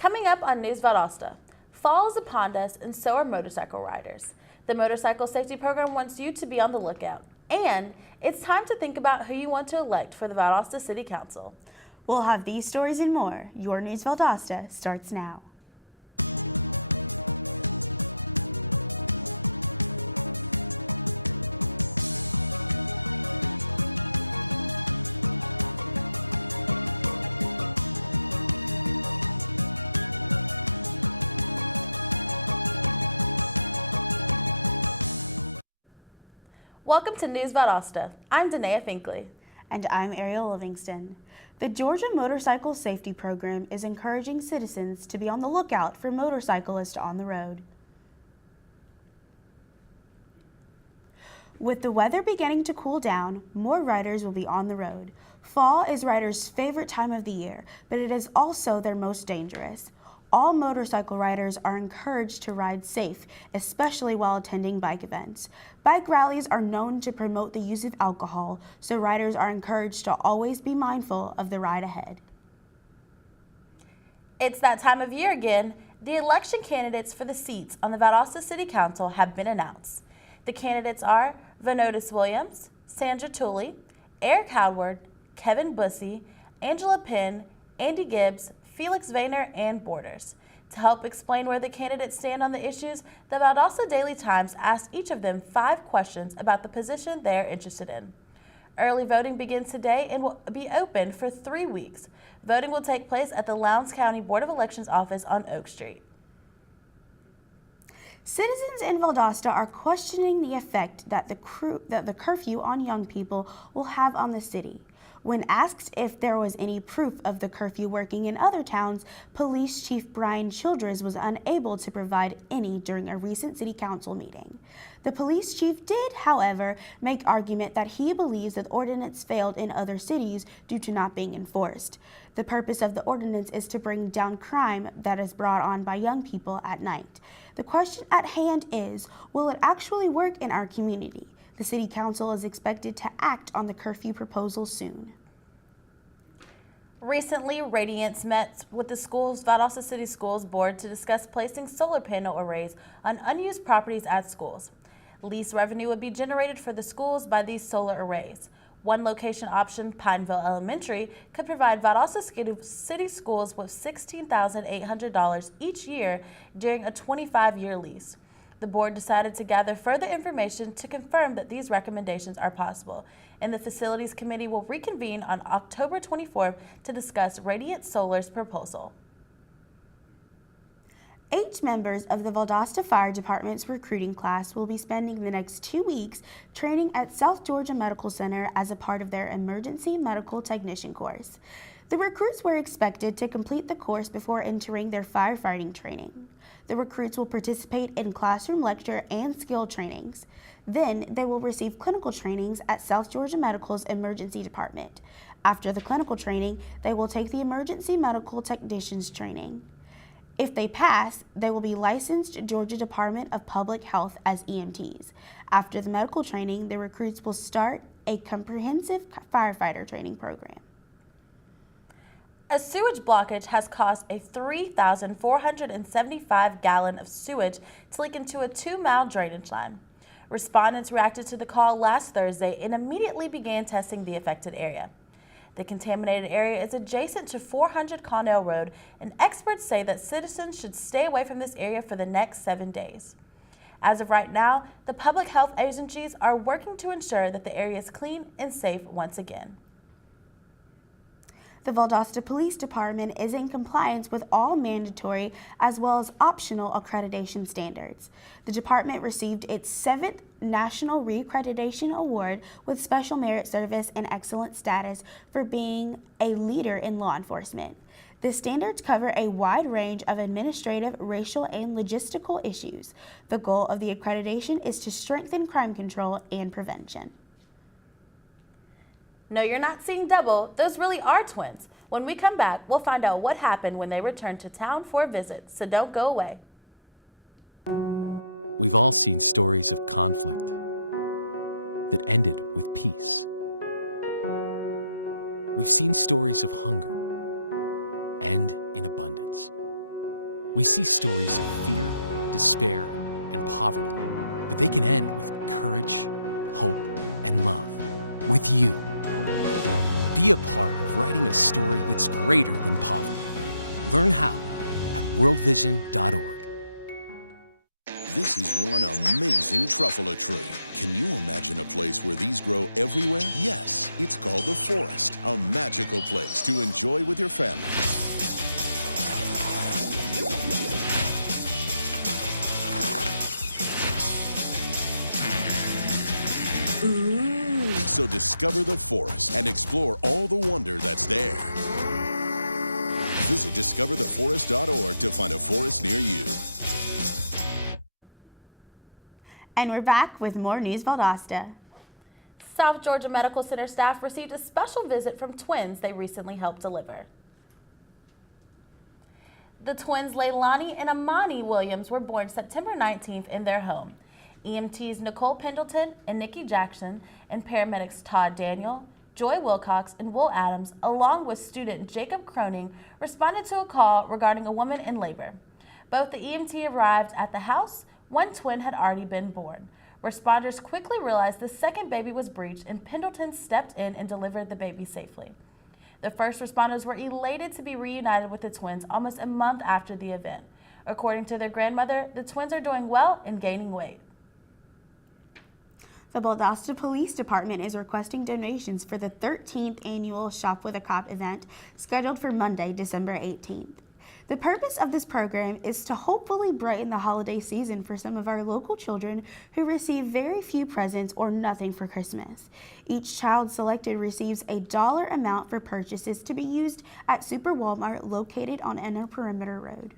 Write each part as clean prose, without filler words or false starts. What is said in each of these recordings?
Coming up on News Valdosta, fall is upon us and so are motorcycle riders. The Motorcycle Safety Program wants you to be on the lookout. And it's time to think about who you want to elect for the Valdosta City Council. We'll have these stories and more. Your News Valdosta starts now. Welcome to News Valdosta. I'm Danae Finkley. And I'm Ariel Livingston. The Georgia Motorcycle Safety Program is encouraging citizens to be on the lookout for motorcyclists on the road. With the weather beginning to cool down, more riders will be on the road. Fall is riders' favorite time of the year, but it is also their most dangerous. All motorcycle riders are encouraged to ride safe, especially while attending bike events. Bike rallies are known to promote the use of alcohol, so riders are encouraged to always be mindful of the ride ahead. It's that time of year again. The election candidates for the seats on the Valdosta City Council have been announced. The candidates are Vanotis Williams, Sandra Tooley, Eric Howard, Kevin Bussey, Angela Penn, Andy Gibbs, Felix Vayner, and Borders. To help explain where the candidates stand on the issues, the Valdosta Daily Times asked each of them 5 questions about the position they are interested in. Early voting begins today and will be open for 3 weeks. Voting will take place at the Lowndes County Board of Elections office on Oak Street. Citizens in Valdosta are questioning the effect that the curfew on young people will have on the city. When asked if there was any proof of the curfew working in other towns, Police Chief Brian Childress was unable to provide any during a recent city council meeting. The police chief did, however, make argument that he believes that the ordinance failed in other cities due to not being enforced. The purpose of the ordinance is to bring down crime that is brought on by young people at night. The question at hand is, will it actually work in our community? The City Council is expected to act on the curfew proposal soon. Recently, Radiance met with the Valdosta City Schools Board to discuss placing solar panel arrays on unused properties at schools. Lease revenue would be generated for the schools by these solar arrays. One location option, Pineville Elementary, could provide Valdosta City Schools with $16,800 each year during a 25-year lease. The board decided to gather further information to confirm that these recommendations are possible, and the Facilities Committee will reconvene on October 24th to discuss Radiant Solar's proposal. 8 members of the Valdosta Fire Department's recruiting class will be spending the next 2 weeks training at South Georgia Medical Center as a part of their Emergency Medical Technician course. The recruits were expected to complete the course before entering their firefighting training. The recruits will participate in classroom lecture and skill trainings. Then they will receive clinical trainings at South Georgia Medical's Emergency Department. After the clinical training, they will take the Emergency Medical Technician's training. If they pass, they will be licensed Georgia Department of Public Health as EMTs. After the medical training, the recruits will start a comprehensive firefighter training program. A sewage blockage has caused a 3,475 gallon of sewage to leak into a 2-mile drainage line. Respondents reacted to the call last Thursday and immediately began testing the affected area. The contaminated area is adjacent to 400 Connell Road, and experts say that citizens should stay away from this area for the next 7 days. As of right now, the public health agencies are working to ensure that the area is clean and safe once again. The Valdosta Police Department is in compliance with all mandatory as well as optional accreditation standards. The department received its 7th National Reaccreditation Award with Special Merit Service and Excellent Status for being a leader in law enforcement. The standards cover a wide range of administrative, racial, and logistical issues. The goal of the accreditation is to strengthen crime control and prevention. No, you're not seeing double. Those really are twins. When we come back, we'll find out what happened when they returned to town for a visit, so don't go away. We love to see stories of conflict that ended with peace. We see stories of hope and abundance. And we're back with more News Valdosta. South Georgia Medical Center staff received a special visit from twins they recently helped deliver. The twins Leilani and Amani Williams were born September 19th in their home. EMTs Nicole Pendleton and Nikki Jackson and paramedics Todd Daniel, Joy Wilcox, and Will Adams, along with student Jacob Croning, responded to a call regarding a woman in labor. Both the EMT arrived at the house. One twin had already been born. Responders quickly realized the second baby was breached, and Pendleton stepped in and delivered the baby safely. The first responders were elated to be reunited with the twins almost a month after the event. According to their grandmother, the twins are doing well and gaining weight. The Valdosta Police Department is requesting donations for the 13th annual Shop with a Cop event scheduled for Monday, December 18th. The purpose of this program is to hopefully brighten the holiday season for some of our local children who receive very few presents or nothing for Christmas. Each child selected receives a dollar amount for purchases to be used at Super Walmart located on Inner Perimeter Road.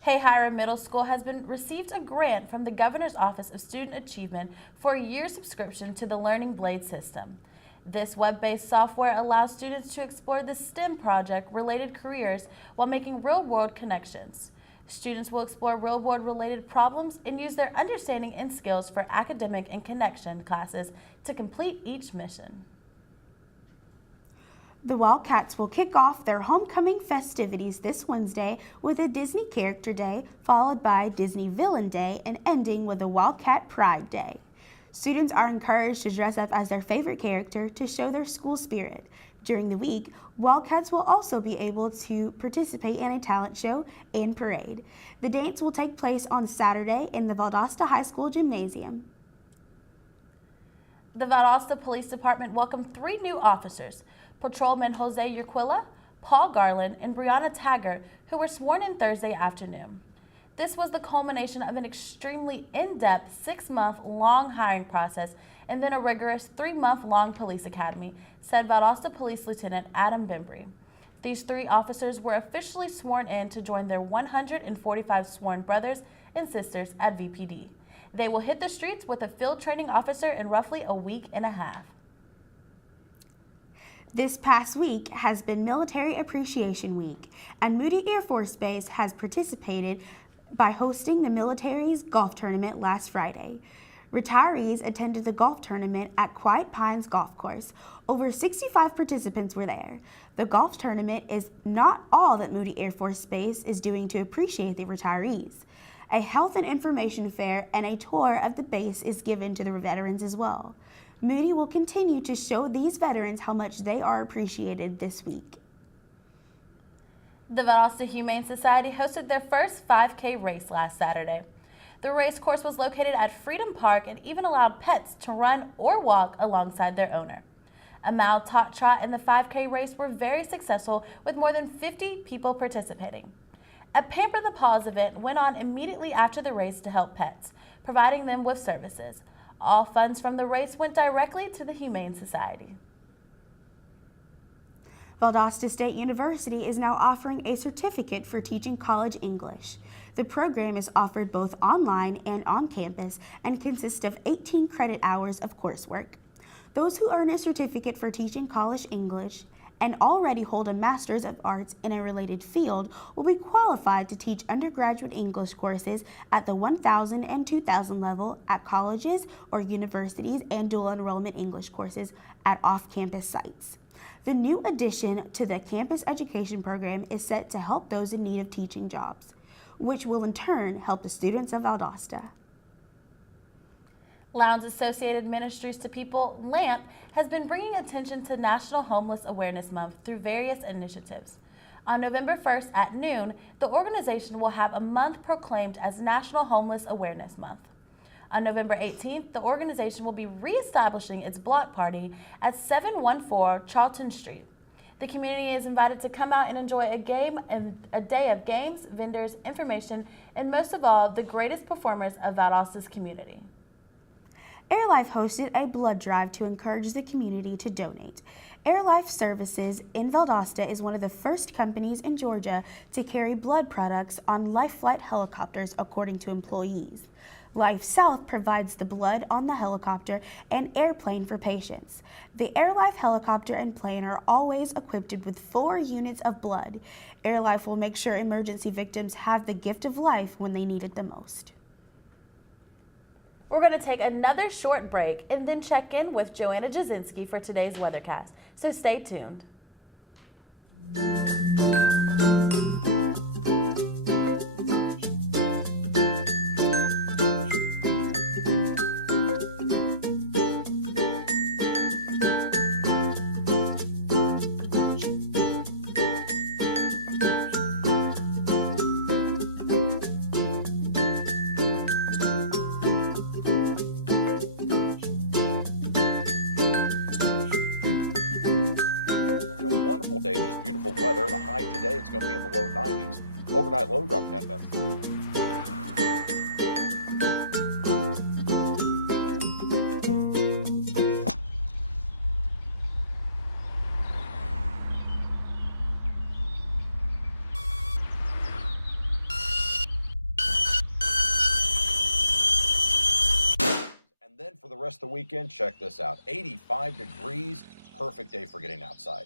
Hay Hiram Middle School has received a grant from the Governor's Office of Student Achievement for a year subscription to the Learning Blade system. This web-based software allows students to explore the STEM project-related careers while making real-world connections. Students will explore real-world related problems and use their understanding and skills for academic and connection classes to complete each mission. The Wildcats will kick off their homecoming festivities this Wednesday with a Disney Character Day, followed by Disney Villain Day, and ending with a Wildcat Pride Day. Students are encouraged to dress up as their favorite character to show their school spirit. During the week, Wildcats will also be able to participate in a talent show and parade. The dance will take place on Saturday in the Valdosta High School Gymnasium. The Valdosta Police Department welcomed 3 new officers, Patrolman Jose Urquilla, Paul Garland, and Brianna Taggart, who were sworn in Thursday afternoon. This was the culmination of an extremely in-depth 6-month-long hiring process and then a rigorous 3-month-long police academy, said Valdosta Police Lieutenant Adam Bembry. These 3 officers were officially sworn in to join their 145 sworn brothers and sisters at VPD. They will hit the streets with a field training officer in roughly a week and a half. This past week has been Military Appreciation Week, and Moody Air Force Base has participated by hosting the military's golf tournament last Friday. Retirees attended the golf tournament at Quiet Pines Golf Course. Over 65 participants were there. The golf tournament is not all that Moody Air Force Base is doing to appreciate the retirees. A health and information fair and a tour of the base is given to the veterans as well. Moody will continue to show these veterans how much they are appreciated this week. The Valdosta Humane Society hosted their first 5K race last Saturday. The race course was located at Freedom Park and even allowed pets to run or walk alongside their owner. A mile trot and the 5K race were very successful with more than 50 people participating. A Pamper the Paws event went on immediately after the race to help pets, providing them with services. All funds from the race went directly to the Humane Society. Valdosta State University is now offering a certificate for teaching college English. The program is offered both online and on campus and consists of 18 credit hours of coursework. Those who earn a certificate for teaching college English and already hold a Master's of Arts in a related field will be qualified to teach undergraduate English courses at the 1,000 and 2,000 level at colleges or universities and dual enrollment English courses at off-campus sites. The new addition to the campus education program is set to help those in need of teaching jobs, which will in turn help the students of Valdosta. Lowndes Associated Ministries to People, LAMP, has been bringing attention to National Homeless Awareness Month through various initiatives. On November 1st at noon, the organization will have a month proclaimed as National Homeless Awareness Month. On November 18th, the organization will be reestablishing its block party at 714 Charlton Street. The community is invited to come out and enjoy a day of games, vendors, information, and most of all, the greatest performers of Valdosta's community. AirLife hosted a blood drive to encourage the community to donate. AirLife Services in Valdosta is one of the first companies in Georgia to carry blood products on Life Flight helicopters, according to employees. Life South provides the blood on the helicopter and airplane for patients. The AirLife helicopter and plane are always equipped with 4 units of blood. AirLife will make sure emergency victims have the gift of life when they need it the most. We're going to take another short break and then check in with Joanna Jasinski for today's weathercast, so stay tuned. The weekend, check this out. 85 degrees, perfect day for getting outside.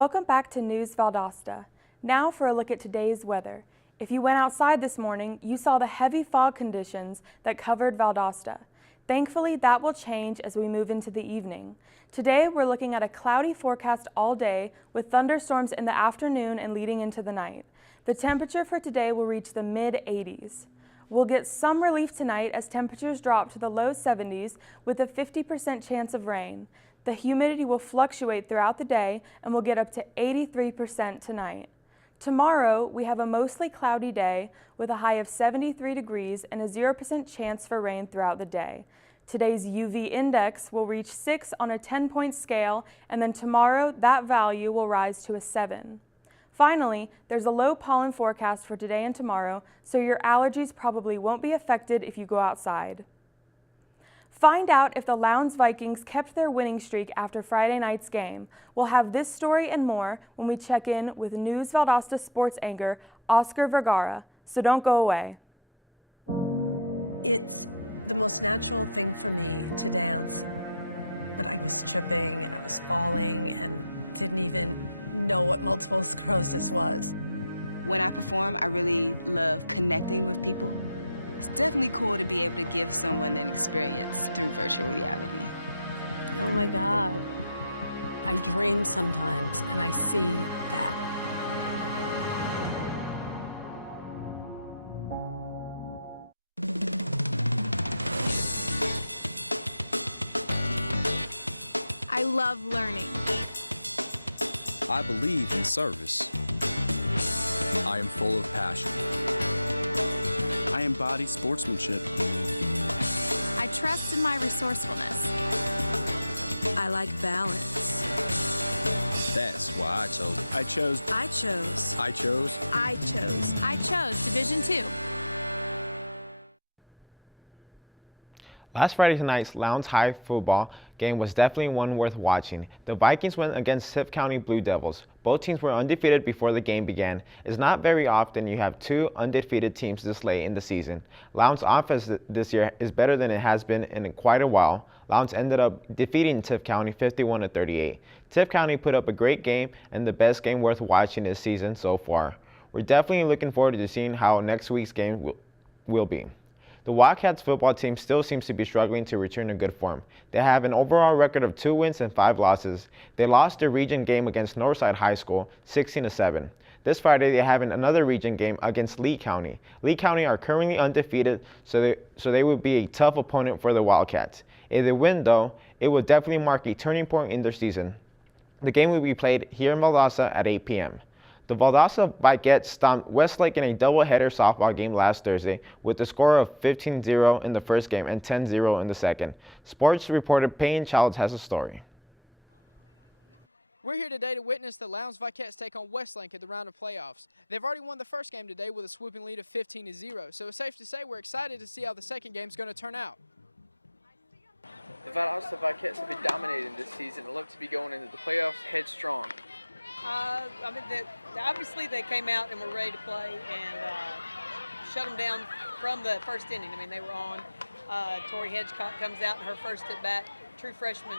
Welcome back to News Valdosta. Now for a look at today's weather. If you went outside this morning, you saw the heavy fog conditions that covered Valdosta. Thankfully, that will change as we move into the evening. Today, we're looking at a cloudy forecast all day with thunderstorms in the afternoon and leading into the night. The temperature for today will reach the mid-80s. We'll get some relief tonight as temperatures drop to the low 70s with a 50% chance of rain. The humidity will fluctuate throughout the day and will get up to 83% tonight. Tomorrow, we have a mostly cloudy day with a high of 73 degrees and a 0% chance for rain throughout the day. Today's UV index will reach 6 on a 10-point scale, and then tomorrow that value will rise to a 7. Finally, there's a low pollen forecast for today and tomorrow, so your allergies probably won't be affected if you go outside. Find out if the Lowndes Vikings kept their winning streak after Friday night's game. We'll have this story and more when we check in with News Valdosta sports anchor Oscar Vergara, so don't go away. I love learning. I believe in service. I am full of passion. I embody sportsmanship. I trust in my resourcefulness. I like balance. That's why I chose. I chose Division 2. Last Friday night's Lowndes High football game was definitely one worth watching. The Vikings went against Tift County Blue Devils. Both teams were undefeated before the game began. It's not very often you have 2 undefeated teams this late in the season. Lowndes' offense this year is better than it has been in quite a while. Lowndes ended up defeating Tift County 51-38. Tift County put up a great game and the best game worth watching this season so far. We're definitely looking forward to seeing how next week's game will be. The Wildcats football team still seems to be struggling to return to good form. They have an overall record of 2 wins and 5 losses. They lost their region game against Northside High School 16-7. This Friday, they have another region game against Lee County. Lee County are currently undefeated, so they would be a tough opponent for the Wildcats. If they win, though, it will definitely mark a turning point in their season. The game will be played here in Valdosta at 8 p.m. The Valdosta Vikettes stomped Westlake in a doubleheader softball game last Thursday with a score of 15-0 in the first game and 10-0 in the second. Sports reporter Payne Childs has a story. We're here today to witness the Lowndes Vikettes take on Westlake at the round of playoffs. They've already won the first game today with a swooping lead of 15-0, so it's safe to say we're excited to see how the second game is going to turn out. The Valdosta Vikettes have been dominating this season. It looks to be going into the playoffs headstrong. I mean, obviously they came out and were ready to play and shut them down from the first inning. I mean, they were on. Tori Hedgecock comes out in her first at bat. True freshman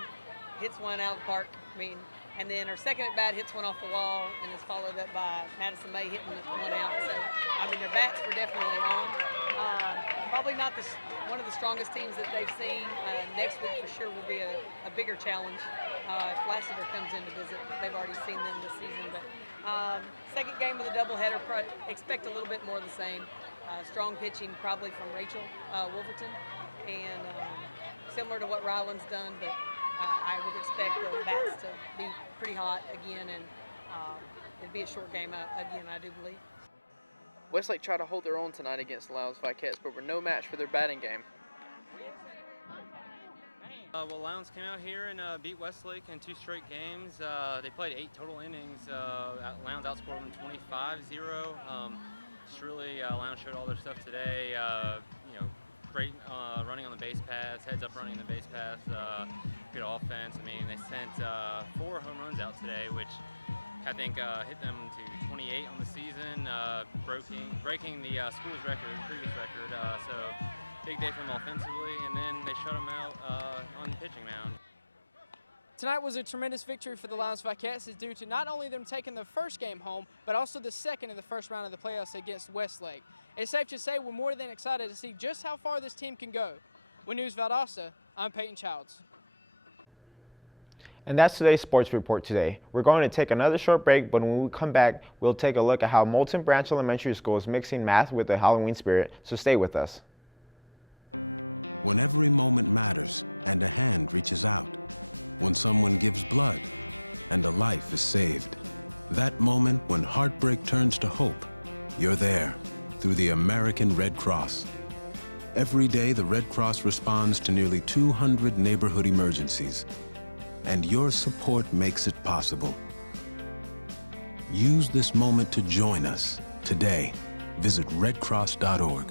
hits one out of the park. I mean, and then her second at bat hits one off the wall and is followed up by Madison May hitting one out. So, I mean, their bats were definitely on. Probably not one of the strongest teams that they've seen. Next week for sure will be a bigger challenge. If Lassiter comes in to visit, they've already seen them this season. But second game with a doubleheader, expect a little bit more of the same. Strong pitching probably from Rachel Wolverton, and similar to what Ryland's done, but I would expect the bats to be pretty hot again, and it'd be a short game again, I do believe. Westlake tried to hold their own tonight against the Lowndes Vikettes, but were no match for their batting game. Well, Lowndes came out here and beat Westlake in 2 straight games. They played 8 total innings. Lowndes outscored them 25-0. Truly, Lowndes showed all their stuff today. Great running on the base pass, heads up running the base pass, good offense. I mean, they sent 4 home runs out today, which I think hit them to 28 on the season, breaking the school's record, previous record. So big day for them offensively, and then they shut them out on the pitching mound. Tonight was a tremendous victory for the Lowndes Vikettes. It's due to not only them taking the first game home, but also the second in the first round of the playoffs against Westlake. It's safe to say we're more than excited to see just how far this team can go. With News Valdosta, I'm Peyton Childs. And that's today's sports report today. We're going to take another short break, but when we come back, we'll take a look at how Moulton Branch Elementary School is mixing math with the Halloween spirit, so stay with us. When every moment matters and a hand reaches out, when someone gives blood and a life is saved, that moment when heartbreak turns to hope, you're there through the American Red Cross. Every day, the Red Cross responds to nearly 200 neighborhood emergencies, and your support makes it possible. Use this moment to join us today. Visit redcross.org.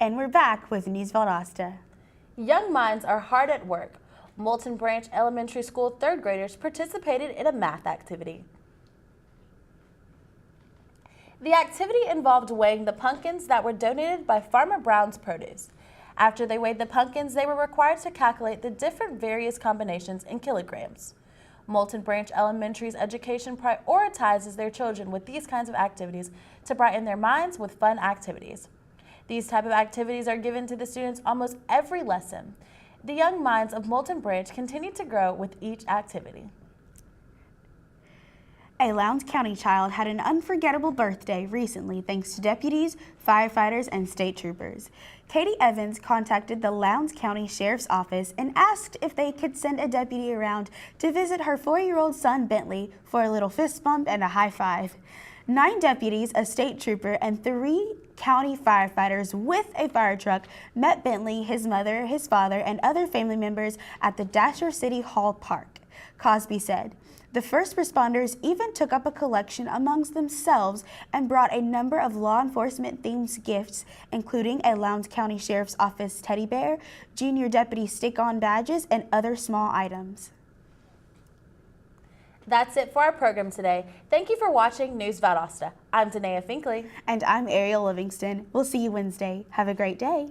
And we're back with News Valdosta. Young minds are hard at work. Moulton Branch Elementary School 3rd graders participated in a math activity. The activity involved weighing the pumpkins that were donated by Farmer Brown's Produce. After they weighed the pumpkins, they were required to calculate the different various combinations in kilograms. Moulton Branch Elementary's education prioritizes their children with these kinds of activities to brighten their minds with fun activities. These type of activities are given to the students almost every lesson. The young minds of Moulton Branch continue to grow with each activity. A Lowndes County child had an unforgettable birthday recently thanks to deputies, firefighters, and state troopers. Katie Evans contacted the Lowndes County Sheriff's Office and asked if they could send a deputy around to visit her 4-year-old son Bentley for a little fist bump and a high five. 9 deputies, a state trooper, and 3 County firefighters with a fire truck met Bentley, his mother, his father, and other family members at the Dasher City Hall Park. Cosby said, "The first responders even took up a collection amongst themselves and brought a number of law enforcement themed gifts, including a Lowndes County Sheriff's Office teddy bear, junior deputy stick-on badges, and other small items." That's it for our program today. Thank you for watching News Valdosta. I'm Danae Finkley. And I'm Ariel Livingston. We'll see you Wednesday. Have a great day.